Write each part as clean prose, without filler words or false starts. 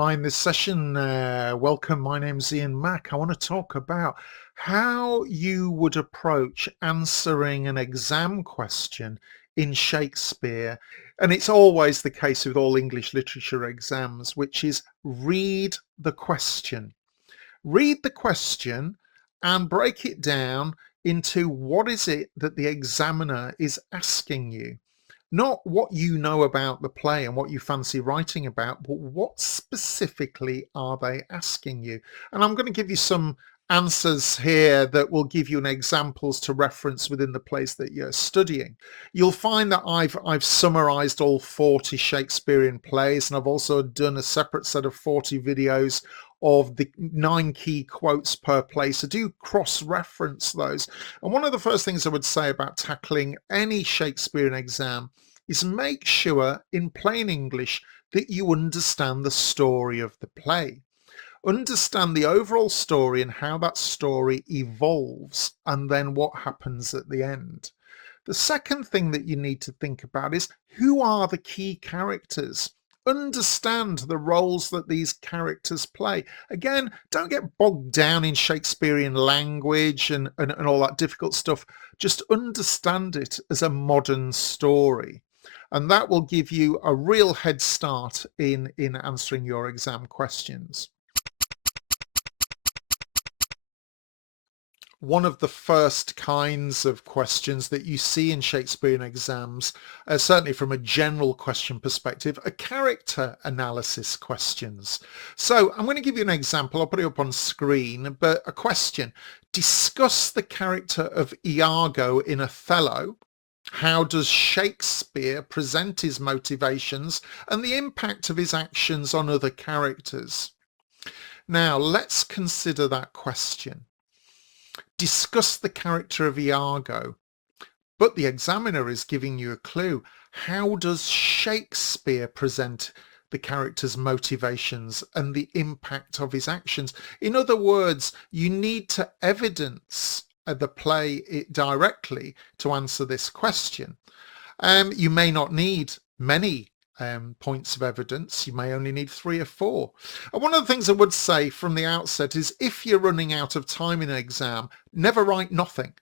Hi, in this session, welcome. My name's Ian Mack. I want to talk about how you would approach answering an exam question in Shakespeare. And it's always the case with all English literature exams, which is read the question. Read the question and break it down into what is it that the examiner is asking you. Not what you know about the play and what you fancy writing about, but what specifically are they asking you? And I'm going to give you some answers here that will give you an examples to reference within the plays that you're studying. You'll find that I've summarized all 40 Shakespearean plays, and I've also done a separate set of 40 videos of the 9 key quotes per play. So do cross-reference those. And one of the first things I would say about tackling any Shakespearean exam is make sure in plain English that you understand the story of the play. Understand the overall story and how that story evolves and then what happens at the end. The second thing that you need to think about is who are the key characters? Understand the roles that these characters play. Again, don't get bogged down in Shakespearean language and all that difficult stuff. Just understand it as a modern story. And that will give you a real head start in answering your exam questions. One of the first kinds of questions that you see in Shakespearean exams, certainly from a general question perspective, are character analysis questions. So I'm going to give you an example. I'll put it up on screen, but a question. Discuss the character of Iago in Othello. How does Shakespeare present his motivations and the impact of his actions on other characters? Now, let's consider that question. Discuss the character of Iago, but the examiner is giving you a clue. How does Shakespeare present the character's motivations and the impact of his actions? In other words, you need to evidence the play directly to answer this question. You may not need many points of evidence. You may only need 3 or 4. And one of the things I would say from the outset is if you're running out of time in an exam, never write nothing.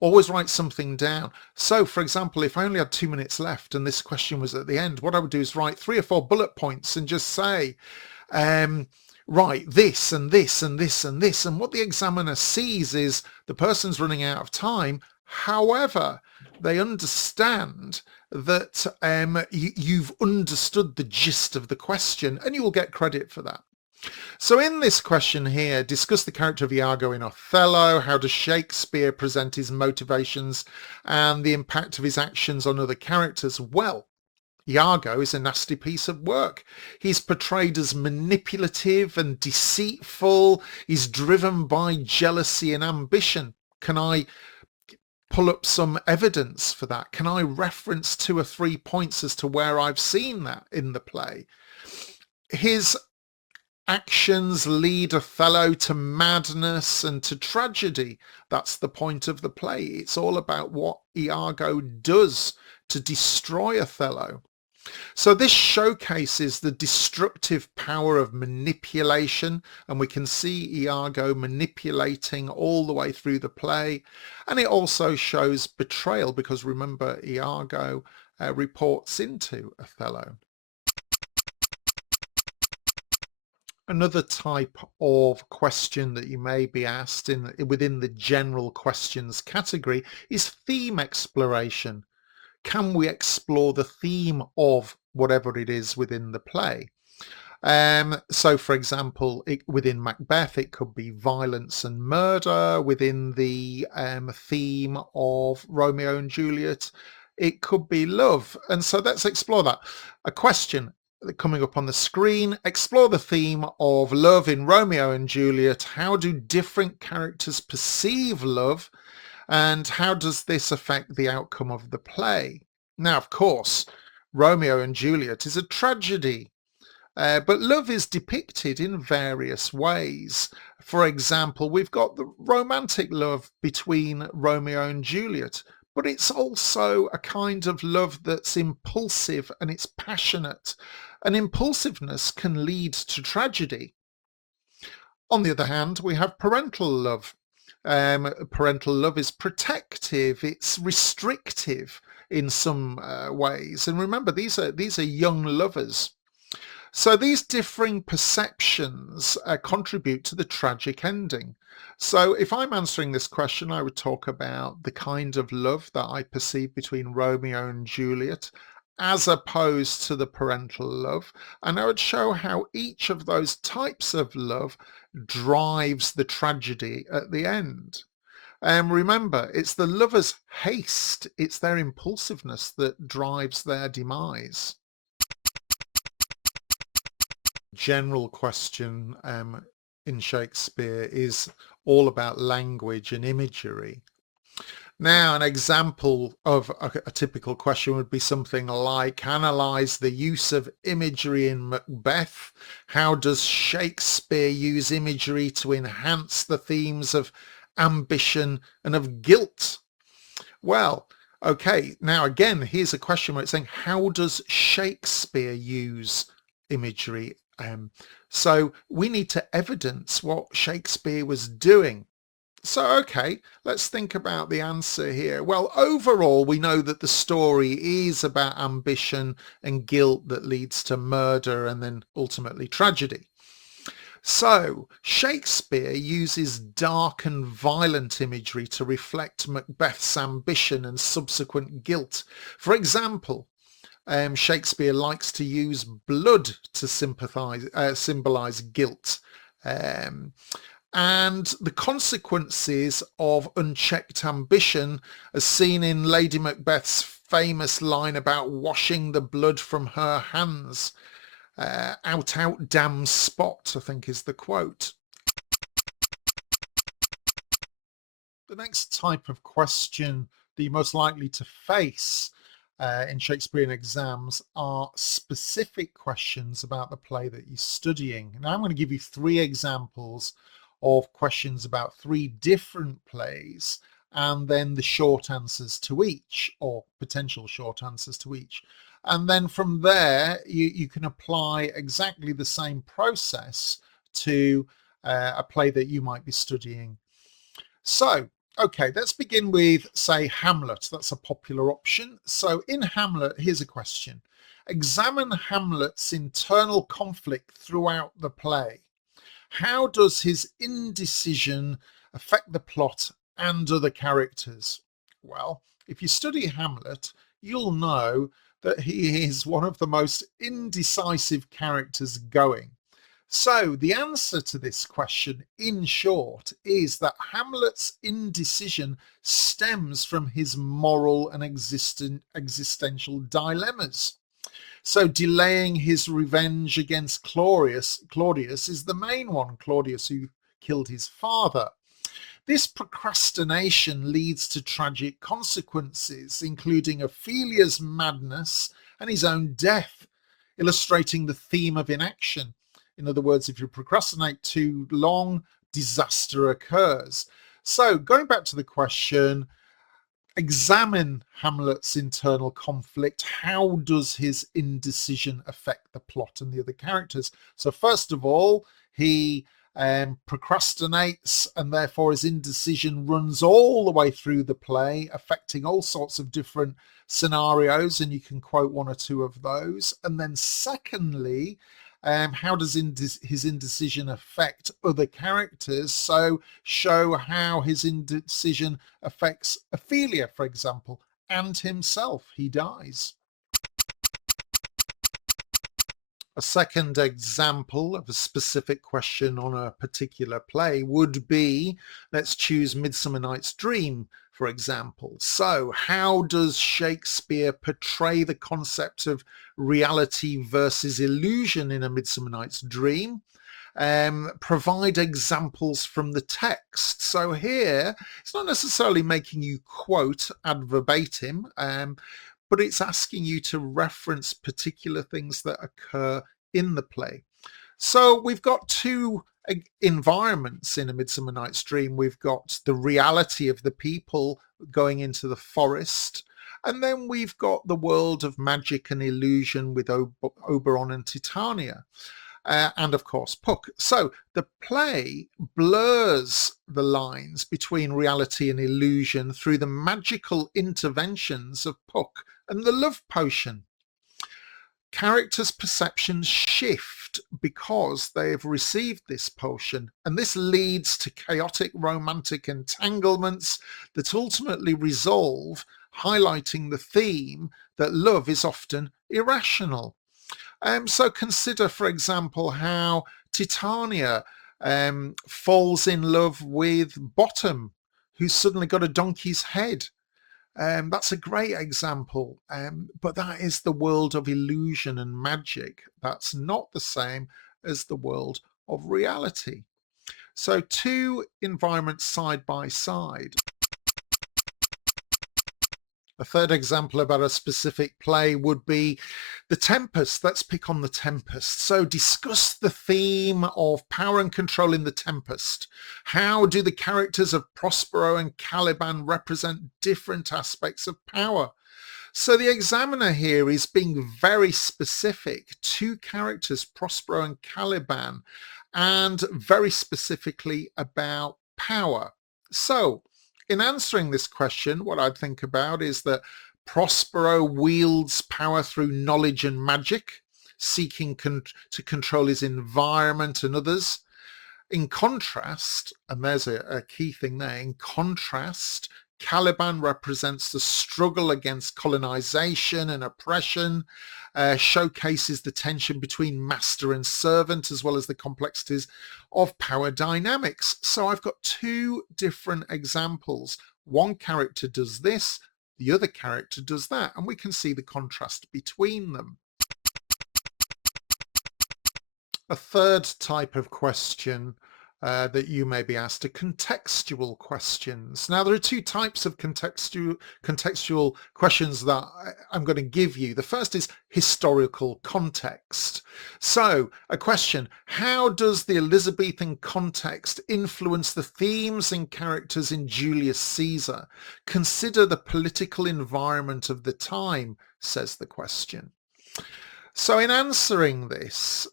Always write something down. So, for example, if I only had 2 minutes left and this question was at the end, what I would do is write 3 or 4 bullet points and just say, right, this and this and this and this. And what the examiner sees is the person's running out of time. However, they understand that you've understood the gist of the question and you will get credit for that. So in this question here, discuss the character of Iago in Othello. How does Shakespeare present his motivations and the impact of his actions on other characters? Well, Iago is a nasty piece of work. He's portrayed as manipulative and deceitful. He's driven by jealousy and ambition. Can I pull up some evidence for that? Can I reference 2 or 3 points as to where I've seen that in the play? His actions lead Othello to madness and to tragedy. That's the point of the play. It's all about what Iago does to destroy Othello. So this showcases the destructive power of manipulation, and we can see Iago manipulating all the way through the play. And it also shows betrayal because remember, Iago reports into Othello. Another type of question that you may be asked within the general questions category is theme exploration. Can we explore the theme of whatever it is within the play? So, for example, within Macbeth, it could be violence and murder. Within the theme of Romeo and Juliet, it could be love. And so let's explore that. A question coming up on the screen. Explore the theme of love in Romeo and Juliet. How do different characters perceive love? And how does this affect the outcome of the play? Now, of course, Romeo and Juliet is a tragedy, but love is depicted in various ways. For example, we've got the romantic love between Romeo and Juliet, but it's also a kind of love that's impulsive and it's passionate. And impulsiveness can lead to tragedy. On the other hand, we have parental love. Parental love is protective, it's restrictive in some ways. And remember, these are young lovers. So these differing perceptions contribute to the tragic ending. So if I'm answering this question, I would talk about the kind of love that I perceive between Romeo and Juliet as opposed to the parental love. And I would show how each of those types of love drives the tragedy at the end. And remember, it's the lover's haste, it's their impulsiveness that drives their demise. General question in Shakespeare is all about language and imagery. Now, an example of a typical question would be something like, analyze the use of imagery in Macbeth. How does Shakespeare use imagery to enhance the themes of ambition and of guilt? Well, okay, now again, here's a question where it's saying, how does Shakespeare use imagery? So we need to evidence what Shakespeare was doing. So, okay, let's think about the answer here. Well, overall, we know that the story is about ambition and guilt that leads to murder and then ultimately tragedy. So, Shakespeare uses dark and violent imagery to reflect Macbeth's ambition and subsequent guilt. For example, Shakespeare likes to use blood to symbolize guilt. And the consequences of unchecked ambition, as seen in Lady Macbeth's famous line about washing the blood from her hands. Out, damn spot, I think is the quote. The next type of question that you're most likely to face in Shakespearean exams are specific questions about the play that you're studying. Now I'm going to give you 3 examples of questions about 3 different plays and then the short answers to each, or potential short answers to each. And then from there, you can apply exactly the same process to a play that you might be studying. So, okay, let's begin with, say, Hamlet. That's a popular option. So in Hamlet, here's a question. Examine Hamlet's internal conflict throughout the play. How does his indecision affect the plot and other characters? Well, if you study Hamlet, you'll know that he is one of the most indecisive characters going. So the answer to this question, in short, is that Hamlet's indecision stems from his moral and existential dilemmas. So delaying his revenge against Claudius is the main one, Claudius who killed his father. This procrastination leads to tragic consequences, including Ophelia's madness and his own death, illustrating the theme of inaction. In other words, if you procrastinate too long, disaster occurs. So going back to the question, examine Hamlet's internal conflict. How does his indecision affect the plot and the other characters? So first of all, he procrastinates, and therefore his indecision runs all the way through the play, affecting all sorts of different scenarios, and you can quote 1 or 2 of those. And then secondly, how does his indecision affect other characters? So show how his indecision affects Ophelia, for example, and himself. He dies. A second example of a specific question on a particular play would be, let's choose Midsummer Night's Dream, for example. So how does Shakespeare portray the concept of reality versus illusion in A Midsummer Night's Dream? Provide examples from the text. So here, it's not necessarily making you quote ad verbatim, but it's asking you to reference particular things that occur in the play. So we've got 2 environments in A Midsummer Night's Dream. We've got the reality of the people going into the forest, and then we've got the world of magic and illusion with Oberon and Titania. And of course Puck. So the play blurs the lines between reality and illusion through the magical interventions of Puck and the love potion. Characters' perceptions shift because they have received this potion, and this leads to chaotic romantic entanglements that ultimately resolve, highlighting the theme that love is often irrational. So consider, for example, how Titania falls in love with Bottom, who's suddenly got a donkey's head. That's a great example, but that is the world of illusion and magic. That's not the same as the world of reality. So two environments side by side. A third example about a specific play would be The Tempest. Let's pick on The Tempest. So discuss the theme of power and control in The Tempest. How do the characters of Prospero and Caliban represent different aspects of power? So the examiner here is being very specific. Two characters, Prospero and Caliban, and very specifically about power. So in answering this question, what I'd think about is that Prospero wields power through knowledge and magic, seeking to control his environment and others. In contrast, and there's a key thing there, in contrast, Caliban represents the struggle against colonization and oppression, showcases the tension between master and servant, as well as the complexities of power dynamics. So I've got two different examples. One character does this, the other character does that, and we can see the contrast between them. A third type of question that you may be asked are contextual questions. Now, there are two types of contextual questions that I'm going to give you. The first is historical context. So a question, how does the Elizabethan context influence the themes and characters in Julius Caesar? Consider the political environment of the time, says the question. So in answering this,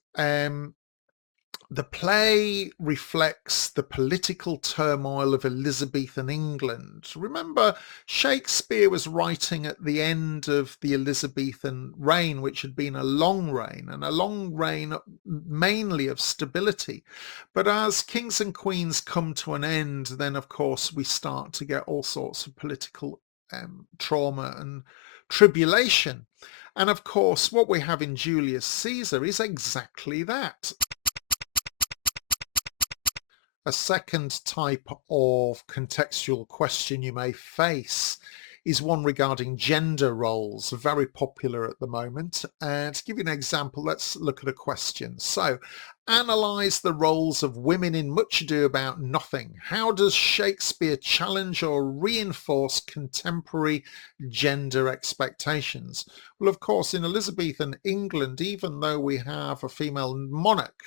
the play reflects the political turmoil of Elizabethan England. Remember, Shakespeare was writing at the end of the Elizabethan reign, which had been a long reign, and a long reign mainly of stability. But as kings and queens come to an end, then of course we start to get all sorts of political trauma and tribulation. And of course, what we have in Julius Caesar is exactly that. A second type of contextual question you may face is one regarding gender roles, very popular at the moment. And to give you an example, let's look at a question. So, analyze the roles of women in Much Ado About Nothing. How does Shakespeare challenge or reinforce contemporary gender expectations? Well, of course, in Elizabethan England, even though we have a female monarch,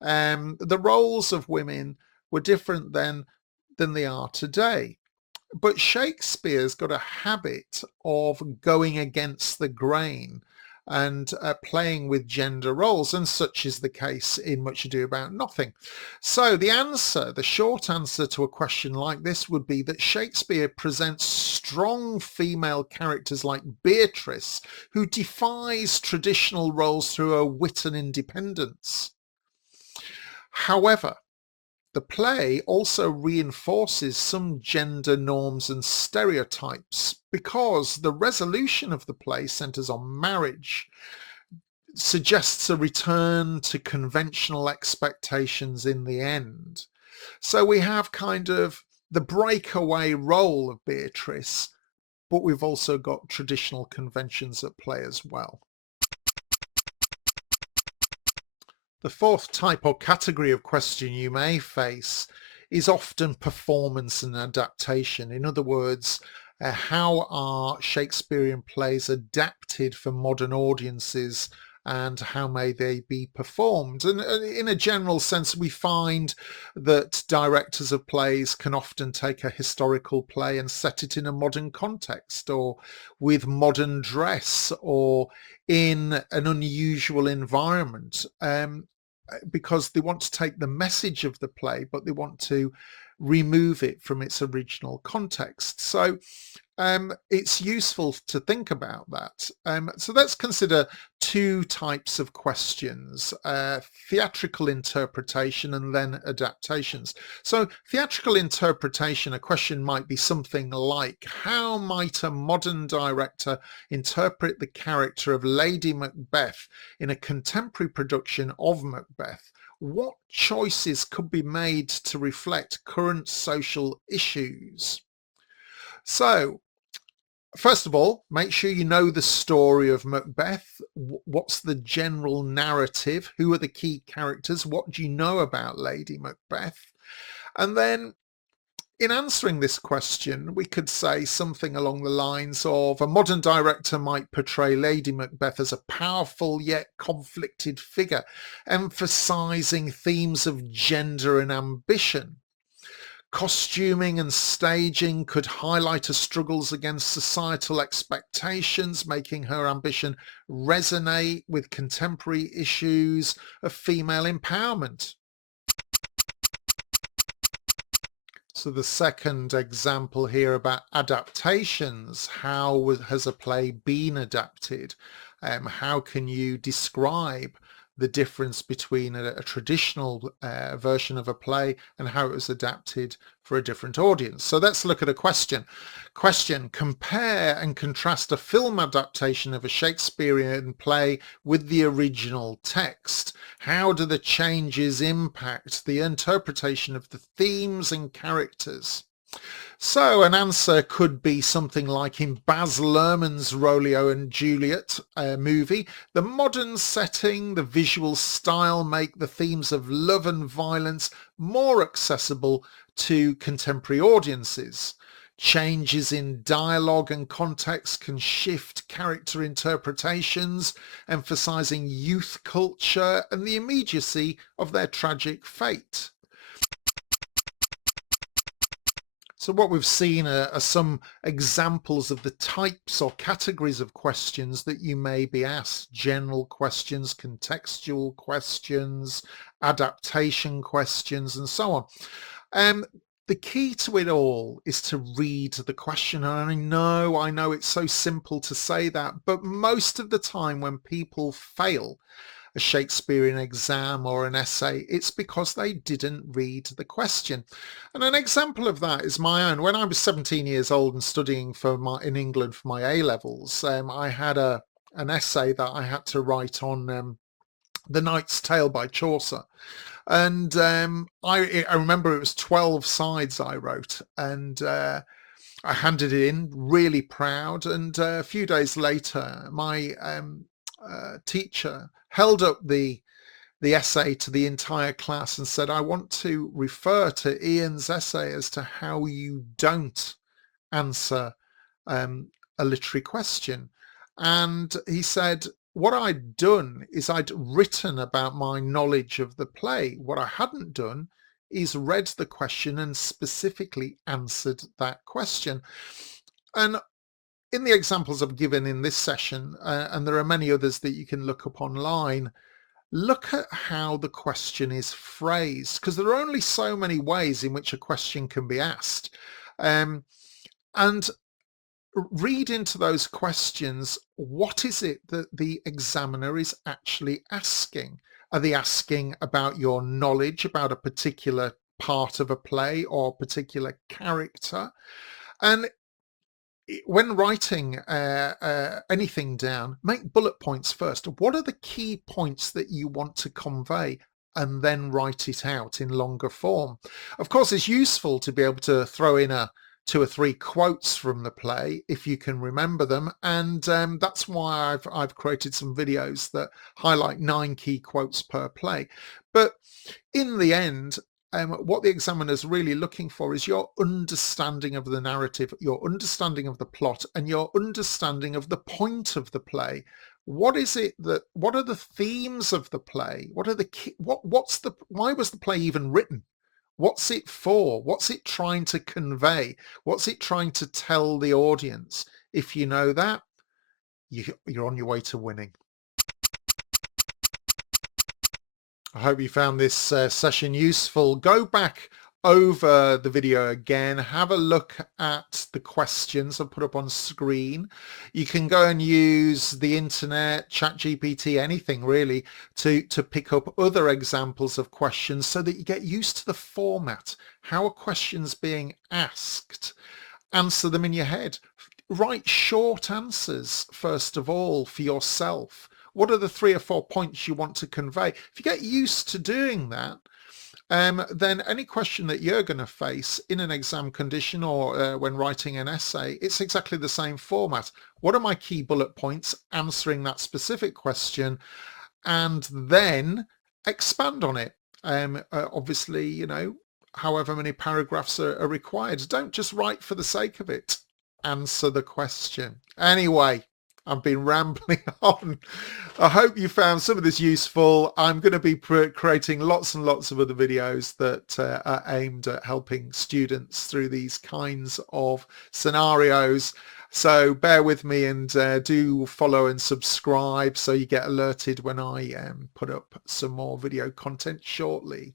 the roles of women were different then than they are today. But Shakespeare's got a habit of going against the grain and playing with gender roles, and such is the case in Much Ado About Nothing. So the short answer to a question like this would be that Shakespeare presents strong female characters like Beatrice, who defies traditional roles through her wit and independence. However, the play also reinforces some gender norms and stereotypes because the resolution of the play centers on marriage, suggests a return to conventional expectations in the end. So we have kind of the breakaway role of Beatrice, but we've also got traditional conventions at play as well. The fourth type or category of question you may face is often performance and adaptation. In other words, how are Shakespearean plays adapted for modern audiences and how may they be performed. And in a general sense, we find that directors of plays can often take a historical play and set it in a modern context, or with modern dress, or in an unusual environment, because they want to take the message of the play, but they want to remove it from its original context. So it's useful to think about that. So let's consider two types of questions, theatrical interpretation and then adaptations. So theatrical interpretation, a question might be something like, how might a modern director interpret the character of Lady Macbeth in a contemporary production of Macbeth? What choices could be made to reflect current social issues? So, first of all, make sure you know the story of Macbeth. What's the general narrative? Who are the key characters? What do you know about Lady Macbeth? And then in answering this question, we could say something along the lines of, a modern director might portray Lady Macbeth as a powerful yet conflicted figure, emphasizing themes of gender and ambition. Costuming and staging could highlight her struggles against societal expectations, making her ambition resonate with contemporary issues of female empowerment. So the second example here about adaptations, has a play been adapted? How can you describe the difference between a traditional version of a play and how it was adapted for a different audience? So let's look at a question. Question: compare and contrast a film adaptation of a Shakespearean play with the original text. How do the changes impact the interpretation of the themes and characters? So an answer could be something like, in Baz Luhrmann's Romeo and Juliet movie, the modern setting, the visual style make the themes of love and violence more accessible to contemporary audiences. Changes in dialogue and context can shift character interpretations, emphasizing youth culture and the immediacy of their tragic fate. So what we've seen are some examples of the types or categories of questions that you may be asked: general questions, contextual questions, adaptation questions, and so on. The key to it all is to read the question. And I know it's so simple to say that, but most of the time when people fail a Shakespearean exam or an essay, it's because they didn't read the question. And an example of that is my own. When I was 17 years old and studying in England for my A levels, I had an essay that I had to write on The Knight's Tale by Chaucer. And I remember it was 12 sides I wrote, and I handed it in really proud. And a few days later, my teacher held up the essay to the entire class and said, I want to refer to Ian's essay as to how you don't answer a literary question. And he said, what I'd done is I'd written about my knowledge of the play. What I hadn't done is read the question and specifically answered that question. And in the examples I've given in this session, and there are many others that you can look up online, look at how the question is phrased, because there are only so many ways in which a question can be asked. And read into those questions, what is it that the examiner is actually asking? Are they asking about your knowledge about a particular part of a play or a particular character? And when writing anything down, make bullet points first. What are the key points that you want to convey? And then write it out in longer form. Of course, it's useful to be able to throw in two or three quotes from the play if you can remember them, and that's why I've created some videos that highlight 9 key quotes per play. But in the end, what the examiner is really looking for is your understanding of the narrative, your understanding of the plot, and your understanding of the point of the play. what is it that, what are the themes of the play? What are the why was the play even written? What's it for? What's it trying to convey? What's it trying to tell the audience? If you know that, you're on your way to winning. I hope you found this session useful. Go back over the video again, have a look at the questions I put up on screen. You can go and use the internet, ChatGPT, anything really, to pick up other examples of questions so that you get used to the format. How are questions being asked? Answer them in your head. Write short answers, first of all, for yourself. What are the 3 or 4 points you want to convey? If you get used to doing that, then any question that you're going to face in an exam condition or when writing an essay, it's exactly the same format. What are my key bullet points? Answering that specific question, and then expand on it. Obviously, you know, however many paragraphs are required. Don't just write for the sake of it. Answer the question. Anyway, I've been rambling on. I hope you found some of this useful. I'm going to be creating lots and lots of other videos that are aimed at helping students through these kinds of scenarios. So bear with me, and do follow and subscribe so you get alerted when I put up some more video content shortly.